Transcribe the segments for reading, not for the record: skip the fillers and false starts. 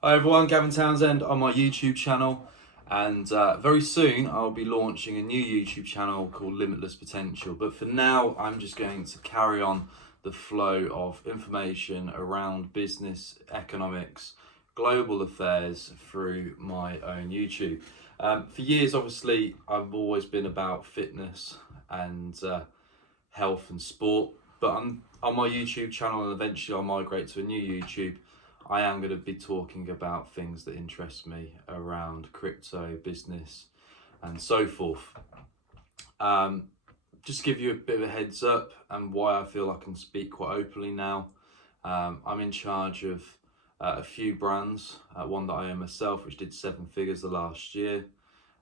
Hi everyone, Gavin Townsend on my YouTube channel, and very soon I'll be launching a new YouTube channel called Limitless Potential. But for now, I'm just going to carry on the flow of information around business, economics, global affairs through my own YouTube. For years, obviously, I've always been about fitness and health and sport, but on my YouTube channel, and eventually I'll migrate to a new YouTube. I am going to be talking about things that interest me around crypto, business, and so forth. Just to give you a bit of a heads up and why I feel I can speak quite openly now. I'm in charge of a few brands, one that I own myself, which did 7 figures the last year.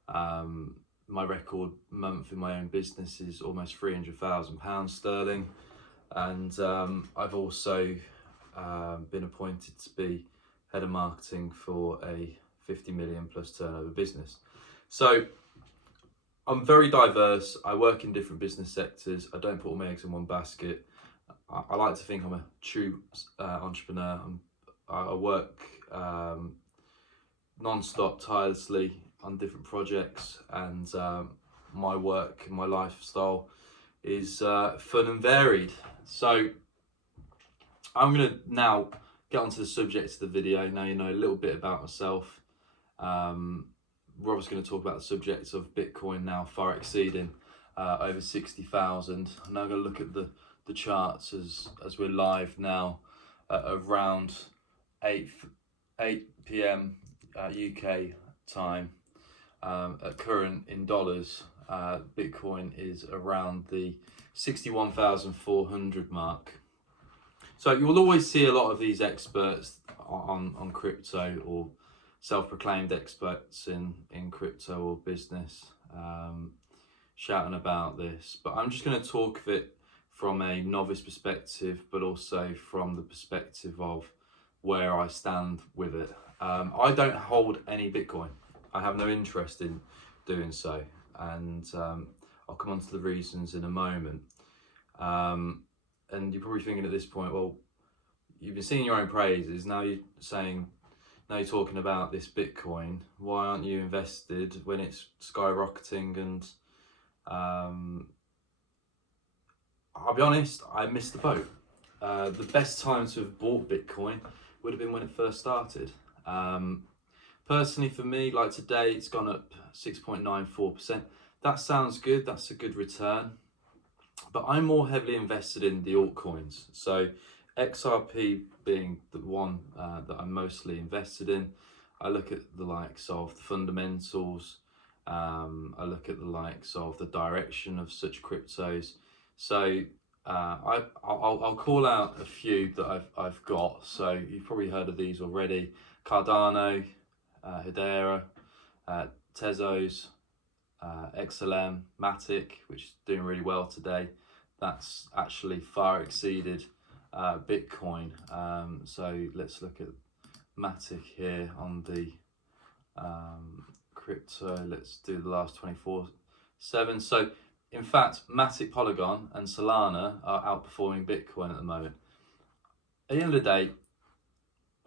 My record month in my own business is almost £300,000 sterling. And I've also been appointed to be head of marketing for a 50 million plus turnover business. So I'm very diverse. I work in different business sectors. I don't put all my eggs in one basket. I like to think I'm a true entrepreneur. I work non-stop, tirelessly on different projects, and my work and my lifestyle is fun and varied. So I'm going to now get onto the subject of the video. Now you know a little bit about myself. We're obviously going to talk about the subject of Bitcoin now far exceeding over 60,000. I'm now going to look at the charts as we're live now at around 8 p.m. UK time. At current in dollars, Bitcoin is around the 61,400 mark. So you will always see a lot of these experts on crypto, or self-proclaimed experts in crypto or business, shouting about this. But I'm just going to talk of it from a novice perspective, but also from the perspective of where I stand with it. I don't hold any Bitcoin. I have no interest in doing so, and I'll come on to the reasons in a moment. And you're probably thinking at this point, well, you've been singing your own praises. Now you're talking about this Bitcoin. Why aren't you invested when it's skyrocketing? And I'll be honest, I missed the boat. The best time to have bought Bitcoin would have been when it first started. Personally, for me, like today, it's gone up 6.94%. That sounds good. That's a good return. But I'm more heavily invested in the altcoins. So XRP being the one that I'm mostly invested in. I look at the likes of the fundamentals. I look at the likes of the direction of such cryptos. So I'll call out a few that I've got. So you've probably heard of these already: Cardano, Hedera, Tezos, XLM, Matic, which is doing really well today. That's actually far exceeded Bitcoin. So let's look at Matic here on the crypto. Let's do the last 24/7. So in fact, Matic, Polygon and Solana are outperforming Bitcoin at the moment. At the end of the day,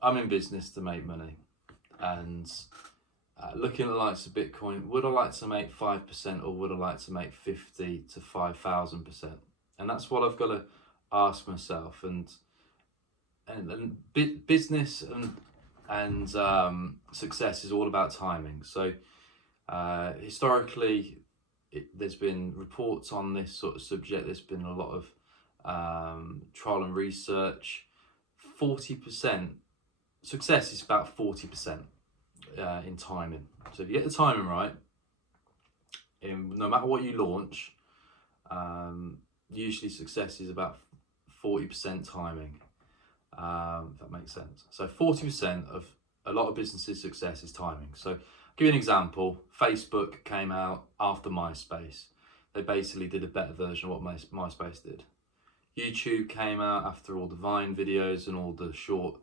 I'm in business to make money, and looking at the likes of Bitcoin, would I like to make 5% or would I like to make 50 to 5,000%? And that's what I've got to ask myself. And business and success is all about timing. So historically, there's been reports on this sort of subject. There's been a lot of trial and research. 40% success is about 40%. In timing. So if you get the timing right, no matter what you launch, usually success is about 40% timing, if that makes sense. So 40% of a lot of businesses' success is timing. So I'll give you an example. Facebook came out after MySpace. They basically did a better version of what MySpace did. YouTube came out after all the Vine videos and all the short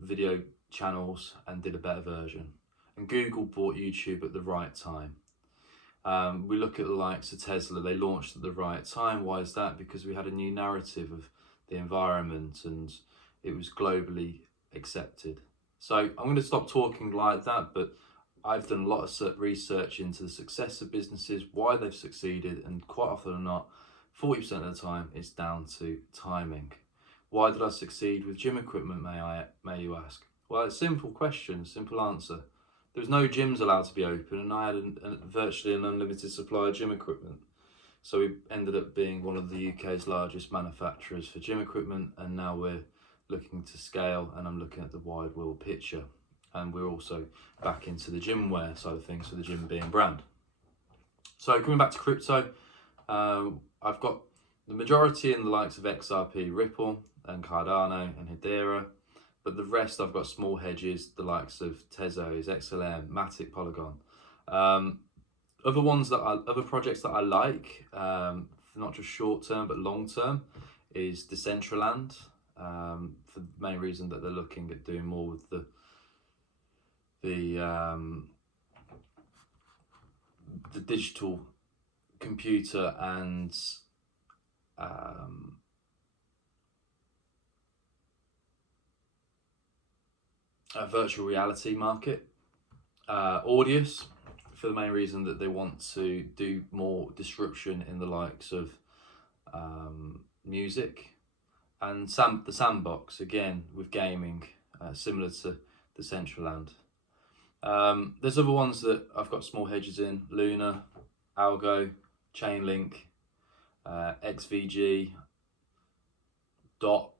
video channels and did a better version. And Google bought YouTube at the right time. We look at the likes of Tesla. They launched at the right time. Why is that? Because we had a new narrative of the environment and it was globally accepted. So I'm going to stop talking like that, but I've done a lot of research into the success of businesses, why they've succeeded, and quite often or not, 40% of the time, it's down to timing. Why did I succeed with gym equipment, may you ask? Well, it's a simple question, simple answer. There was no gyms allowed to be open, and I had virtually an unlimited supply of gym equipment. So we ended up being one of the UK's largest manufacturers for gym equipment, and now we're looking to scale, and I'm looking at the wide world picture. And we're also back into the gym wear side of things, for the gym being brand. So coming back to crypto, I've got the majority in the likes of XRP, Ripple, and Cardano and Hedera, but the rest I've got small hedges, the likes of Tezos, XLM, Matic, Polygon. Other projects that I like, not just short term but long term, is Decentraland, for the main reason that they're looking at doing more with the digital computer and a virtual reality market. Audius, for the main reason that they want to do more disruption in the likes of music, and the Sandbox, again with gaming, similar to Decentraland. There's other ones that I've got small hedges in: Luna, Algo, Chainlink, XVG, DOT,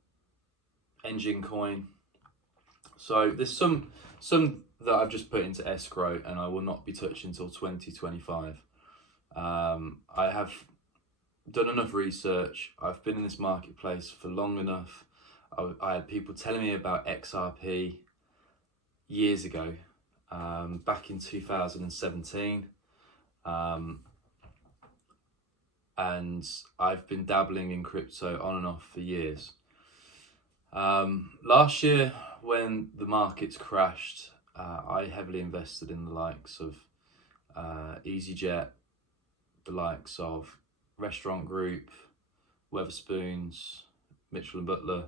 Engine Coin. So there's some that I've just put into escrow and I will not be touching until 2025. I have done enough research. I've been in this marketplace for long enough. I had people telling me about XRP years ago, back in 2017. And I've been dabbling in crypto on and off for years. Last year, when the markets crashed, I heavily invested in the likes of EasyJet, the likes of Restaurant Group, Wetherspoons, Mitchell & Butler,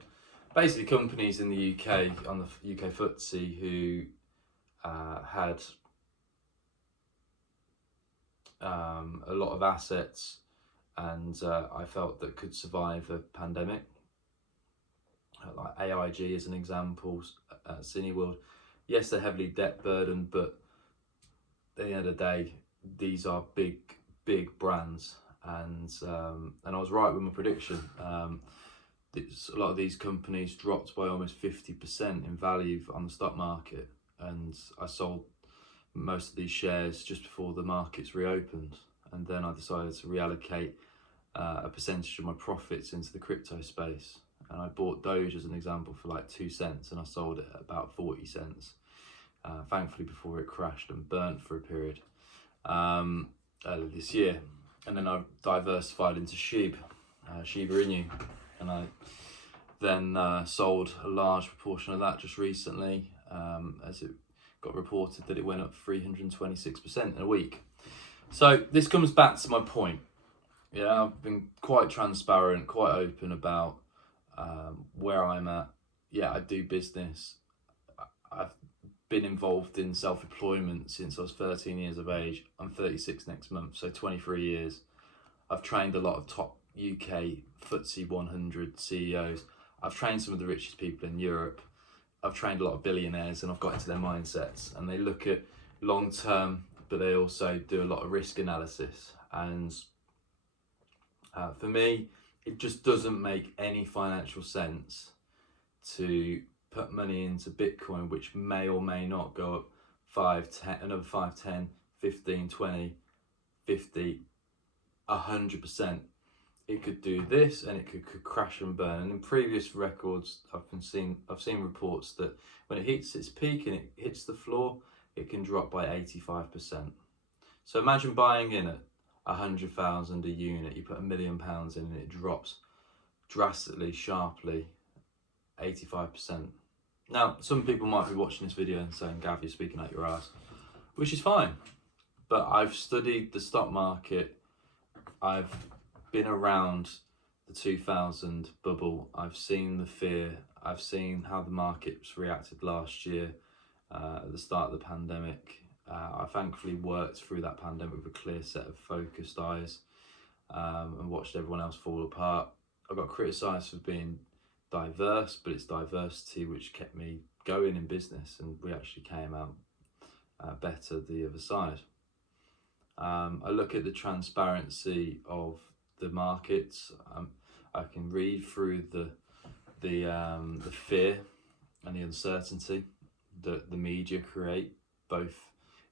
basically companies in the UK, on the UK FTSE, who had a lot of assets, and I felt that could survive a pandemic. Like AIG as an example, Cineworld. Yes, they're heavily debt burdened, but at the end of the day, these are big brands, and I was right with my prediction. A lot of these companies dropped by almost 50% in value on the stock market, and I sold most of these shares just before the markets reopened, and then I decided to reallocate a percentage of my profits into the crypto space. And I bought Doge as an example for like 2 cents, and I sold it at about 40 cents, thankfully before it crashed and burnt for a period earlier this year. And then I diversified into Shiba Inu, and I then sold a large proportion of that just recently, as it got reported that it went up 326% in a week. So this comes back to my point. Yeah, I've been quite transparent, quite open about where I'm at. Yeah, I do business. I've been involved in self-employment since I was 13 years of age. I'm 36 next month, so 23 years. I've trained a lot of top UK FTSE 100 CEOs. I've trained some of the richest people in Europe. I've trained a lot of billionaires, and I've got into their mindsets, and they look at long term, but they also do a lot of risk analysis. And for me, it just doesn't make any financial sense to put money into Bitcoin, which may or may not go up 5, 10, another 5, 10, 15, 20, 50, 100%. It could do this, and it could crash and burn. And in previous records, I've seen reports that when it hits its peak and it hits the floor, it can drop by 85%. So imagine buying in at 100,000 a unit. You put £1 million in, and it drops drastically, sharply, 85%. Now, some people might be watching this video and saying, "Gav, you're speaking out your ass," which is fine. But I've studied the stock market. I've been around the 2000 bubble. I've seen the fear. I've seen how the markets reacted last year at the start of the pandemic. I thankfully worked through that pandemic with a clear set of focused eyes, and watched everyone else fall apart. I got criticised for being diverse, but it's diversity which kept me going in business, and we actually came out better the other side. I look at the transparency of the markets. I can read through the fear and the uncertainty that the media create, both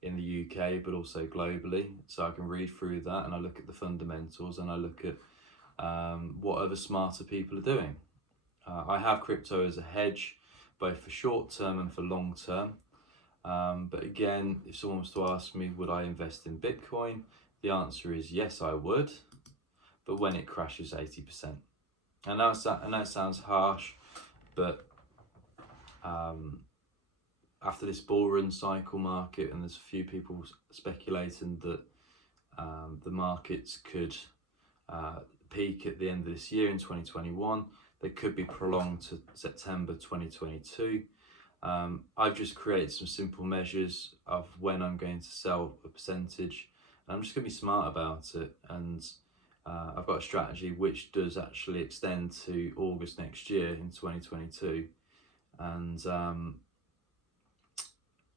in the UK but also globally. So I can read through that, and I look at the fundamentals, and I look at what other smarter people are doing. I have crypto as a hedge, both for short term and for long term. But again, if someone was to ask me, would I invest in Bitcoin? The answer is yes, I would, but when it crashes 80%. And that sounds harsh, but after this bull run cycle market, and there's a few people speculating that the markets could peak at the end of this year in 2021, they could be prolonged to September 2022. I've just created some simple measures of when I'm going to sell a percentage, and I'm just going to be smart about it. And I've got a strategy which does actually extend to August next year in 2022, and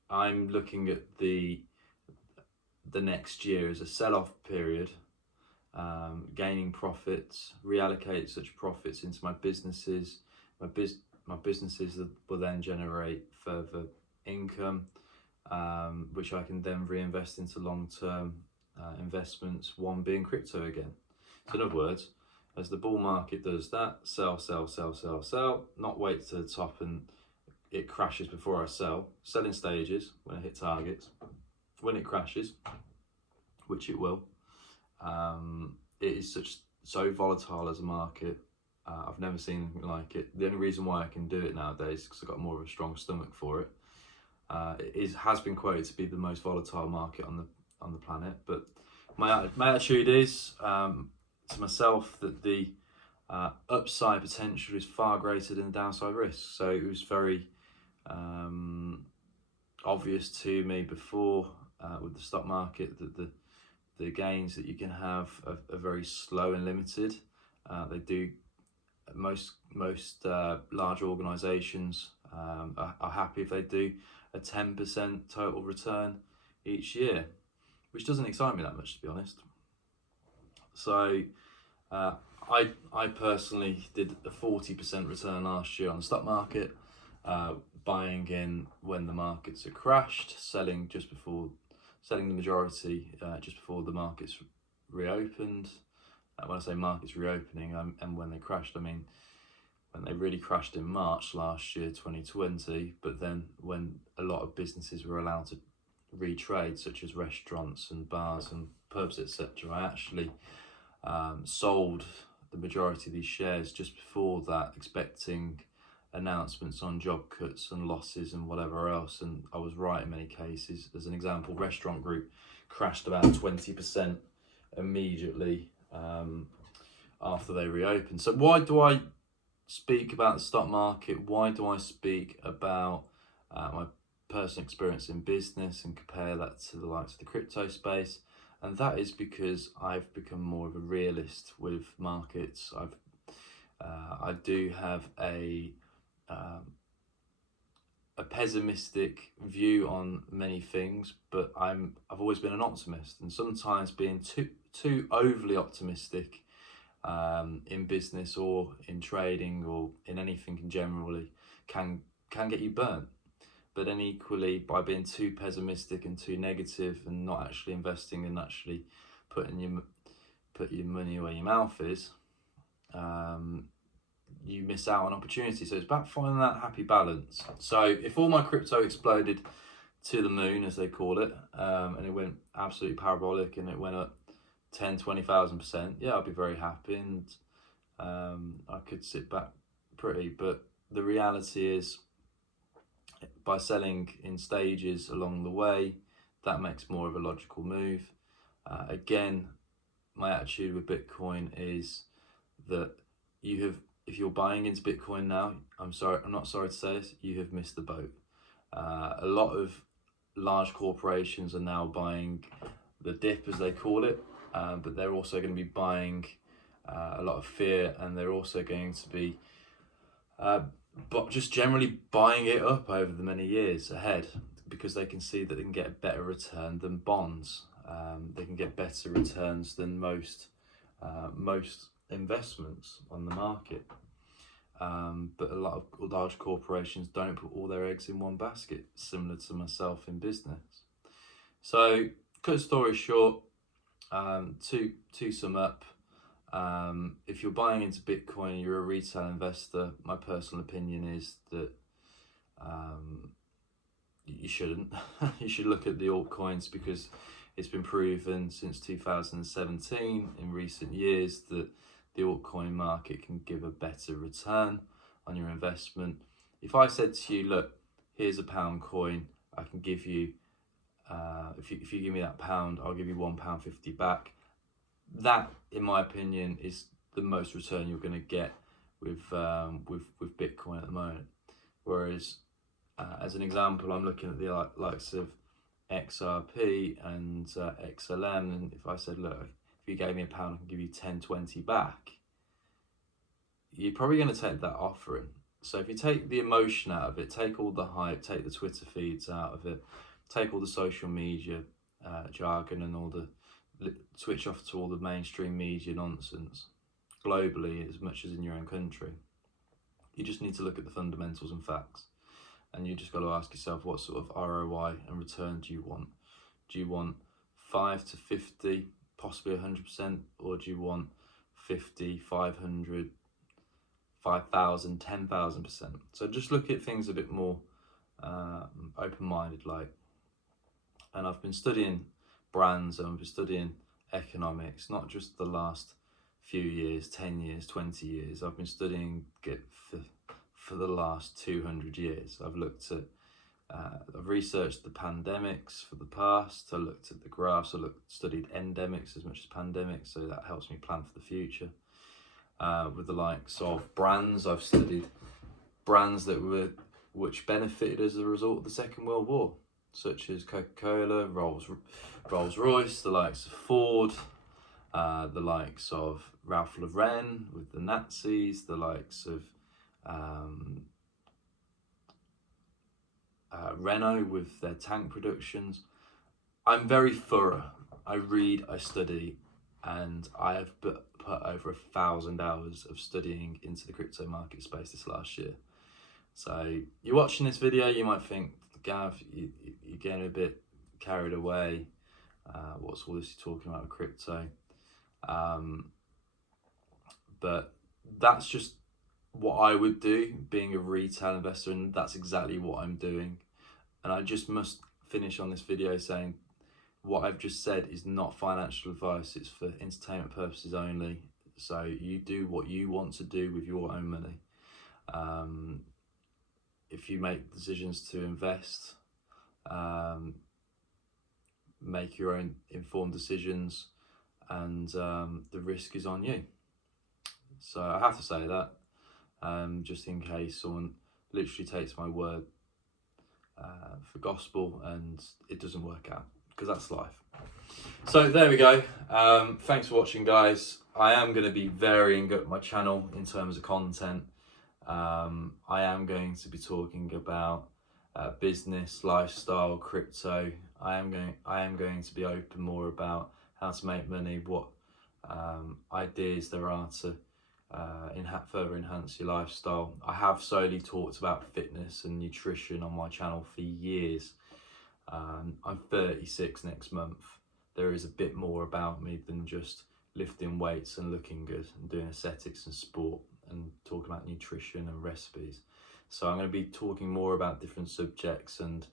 I'm looking at the next year as a sell-off period, gaining profits, reallocate such profits into my businesses. My businesses will then generate further income, which I can then reinvest into long-term investments, one being crypto again. So in other words, as the bull market does that, sell, not wait to the top and it crashes before I sell. Sell in stages when I hit targets. When it crashes, which it will, it is so volatile as a market. I've never seen anything like it. The only reason why I can do it nowadays is because I've got more of a strong stomach for it. It has been quoted to be the most volatile market on the planet. But my attitude is to myself that the upside potential is far greater than the downside risk. So it was very obvious to me before with the stock market that the gains that you can have are very slow and limited. They do. Most large organisations are happy if they do a 10% total return each year, which doesn't excite me that much, to be honest. So I personally did a 40% return last year on the stock market, buying in when the markets had crashed, selling the majority just before the markets reopened. When I say markets reopening, and when they crashed, I mean when they really crashed in March last year, 2020, but then when a lot of businesses were allowed to retrade, such as restaurants and bars and pubs, etc., I actually sold the majority of these shares just before that, expecting announcements on job cuts and losses and whatever else, and I was right in many cases. As an example, Restaurant Group crashed about 20% immediately after they reopened. So why do I speak about the stock market? Why do I speak about my personal experience in business and compare that to the likes of the crypto space? And that is because I've become more of a realist with markets. I do have a pessimistic view on many things, but I've always been an optimist, and sometimes being too overly optimistic in business or in trading or in anything generally can get you burnt. But then equally, by being too pessimistic and too negative and not actually investing and actually putting your money where your mouth is, you miss out on opportunity. So it's about finding that happy balance. So if all my crypto exploded to the moon, as they call it, and it went absolutely parabolic and it went up 10, 20,000%, yeah, I'd be very happy, and I could sit back pretty. But the reality is, by selling in stages along the way, that makes more of a logical move. Again, my attitude with Bitcoin is that if if you're buying into Bitcoin now, I'm not sorry to say this, you have missed the boat. A lot of large corporations are now buying the dip, as they call it, but they're also going to be buying a lot of fear, and they're also going to be but just generally buying it up over the many years ahead, because they can see that they can get a better return than bonds. They can get better returns than most investments on the market. But a lot of large corporations don't put all their eggs in one basket, similar to myself in business. So, cut story short, to sum up, if you're buying into Bitcoin, you're a retail investor, my personal opinion is that you shouldn't. You should look at the altcoins, because it's been proven since 2017 in recent years that the altcoin market can give a better return on your investment. If I said to you, look, here's a pound coin, I can give you, if you give me that pound, I'll give you £1.50 back. That, in my opinion, is the most return you're going to get with Bitcoin at the moment. Whereas, as an example, I'm looking at the likes of XRP and XLM, and if I said, look, if you gave me a pound, I can give you 10.20 back, you're probably going to take that offering. So if you take the emotion out of it, take all the hype, take the Twitter feeds out of it, take all the social media jargon and all the switch off to all the mainstream media nonsense globally as much as in your own country. You just need to look at the fundamentals and facts, and you just got to ask yourself, what sort of ROI and return do you want? Do you want 5 to 50, possibly 100%, or do you want 50, 500, 5,000, 10,000%? So just look at things a bit more open-minded, like. And I've been studying brands, and I've been studying economics, not just the last few years, 10 years, 20 years. I've been studying it for the last 200 years. I've looked at, I've researched the pandemics for the past, I looked at the graphs, studied endemics as much as pandemics, so that helps me plan for the future. With the likes of brands, I've studied brands which benefited as a result of the Second World War, such as Coca-Cola, Rolls-Royce, the likes of Ford, the likes of Ralph Lauren with the Nazis, the likes of Renault with their tank productions. I'm very thorough. I read, I study, and I have put over 1,000 hours of studying into the crypto market space this last year. So you're watching this video, you might think, Gav, you're getting a bit carried away. What's all this you're talking about with crypto? But that's just what I would do, being a retail investor, and that's exactly what I'm doing. And I just must finish on this video saying what I've just said is not financial advice, it's for entertainment purposes only. So you do what you want to do with your own money. If you make decisions to invest, make your own informed decisions, and the risk is on you. So I have to say that, just in case someone literally takes my word for gospel and it doesn't work out, because that's life. So there we go. Thanks for watching, guys. I am going to be varying up my channel in terms of content. I am going to be talking about business, lifestyle, crypto. I am going to be open more about how to make money, what ideas there are to further enhance your lifestyle. I have solely talked about fitness and nutrition on my channel for years. I'm 36 next month. There is a bit more about me than just lifting weights and looking good and doing aesthetics and sport and talking about nutrition and recipes. So I'm going to be talking more about different subjects, and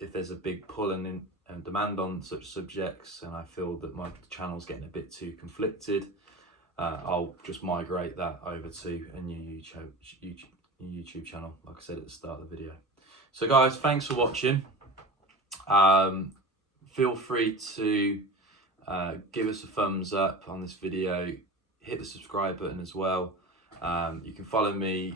if there's a big pull and demand on such subjects, and I feel that my channel's getting a bit too conflicted, I'll just migrate that over to a new YouTube channel, like I said at the start of the video. So guys, thanks for watching. Feel free to give us a thumbs up on this video, hit the subscribe button as well. You can follow me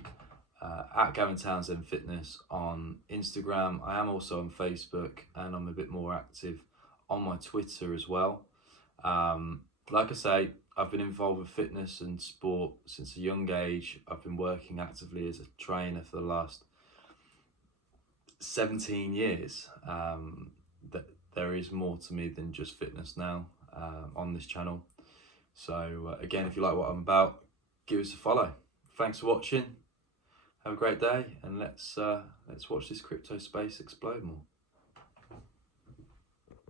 at Gavin Townsend Fitness on Instagram. I am also on Facebook, and I'm a bit more active on my Twitter as well. Like I say, I've been involved with fitness and sport since a young age. I've been working actively as a trainer for the last 17 years. That there is more to me than just fitness now on this channel. So again, if you like what I'm about, give us a follow. Thanks for watching. Have a great day, and let's watch this crypto space explode more.